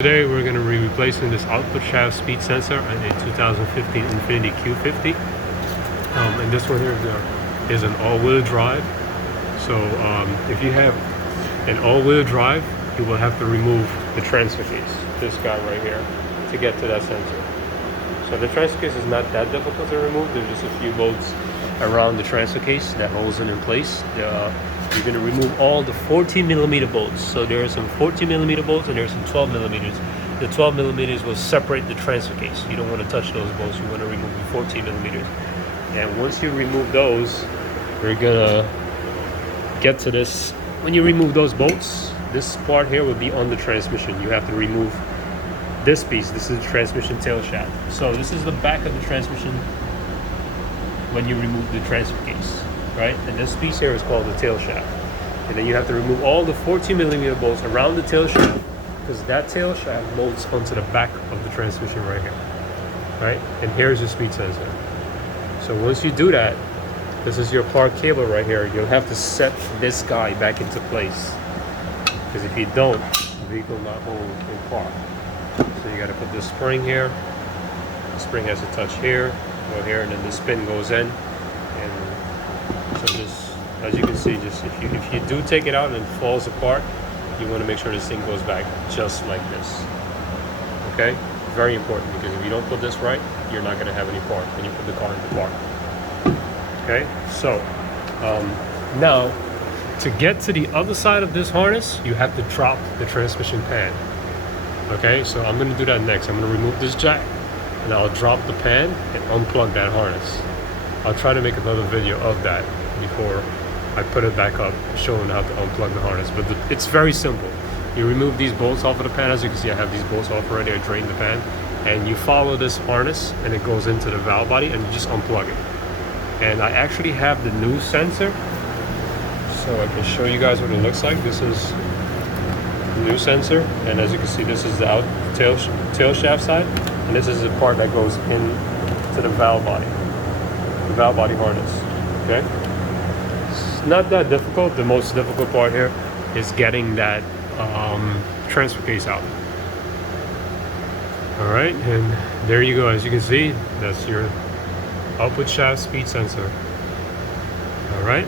Today we're going to be replacing this output shaft speed sensor in a 2015 Infiniti Q50. And this one here is an all-wheel drive. So if you have an all-wheel drive, you will have to remove the transfer case, this guy right here, to get to that sensor. So the transfer case is not that difficult to remove. There's just a few bolts around the transfer case that holds it in place. You're going to remove all the 14mm bolts. So there are some 14mm bolts and there's some 12mm. The 12mm will separate the transfer case. You don't want to touch those bolts. You want to remove the 14mm. And once you remove those, we're going to get to this. When you remove those bolts, this part here will be on the transmission. You have to remove this piece. This is the transmission tail shaft. So this is the back of the transmission when you remove the transfer case. Right? And this piece here is called the tail shaft. And then you have to remove all the 14mm bolts around the tail shaft, because that tail shaft bolts onto the back of the transmission right here. Right? And here's your speed sensor. So once you do that, this is your park cable right here. You'll have to set this guy back into place, because if you don't, the vehicle will not hold in park. So you got to put this spring here. The spring has to touch here, go here, and then the spin goes in. So just, as you can see, just if you do take it out and it falls apart, you want to make sure this thing goes back just like this. Okay? Very important, because if you don't put this right, you're not going to have any park when you put the car into park. Okay? So, now, to get to the other side of this harness, you have to drop the transmission pan. Okay? So I'm going to do that next. I'm going to remove this jack, and I'll drop the pan and unplug that harness. I'll try to make another video of that before I put it back up, showing how to unplug the harness. But it's very simple. You remove these bolts off of the pan. As you can see, I have these bolts off already. I drained the pan. And you follow this harness, and it goes into the valve body, and you just unplug it. And I actually have the new sensor, so I can show you guys what it looks like. This is the new sensor, and as you can see, this is the tail shaft side, and this is the part that goes into the valve body. Valve body harness. Okay, it's not that difficult. The most difficult part here is getting that transfer case out. All right, and there you go. As you can see, that's your output shaft speed sensor. All right.